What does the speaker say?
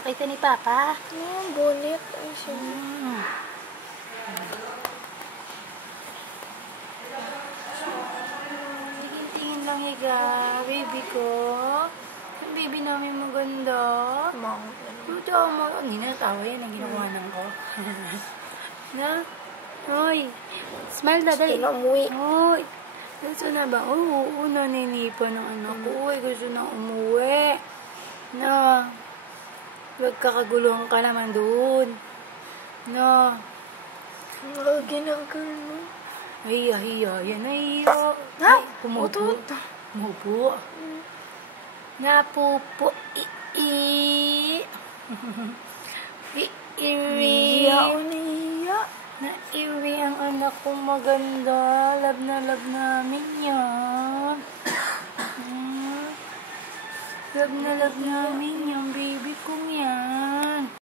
makita ni Papa. Bonnet. Ay, siya. Tingin lang higa, baby ko. Yung baby namin maganda. Ito mo. Ang ginatawa yan, ang ginawanan ko. Na? Hoy. Smile na, dali. Gusto na umuwi. Hoy. Gusto na ba? Oo, naninipa ng anak ko. Uy, gusto na umuwi. Na. Huwag kakaguluhan ka naman doon. Na. Ginagano. Hiya. Yan na hiya. Ha? Pumupo. Pumupo. Napupo. Niya. Naiwi ang anak kong maganda. Love na love namin yan. Love na love namin yan, baby.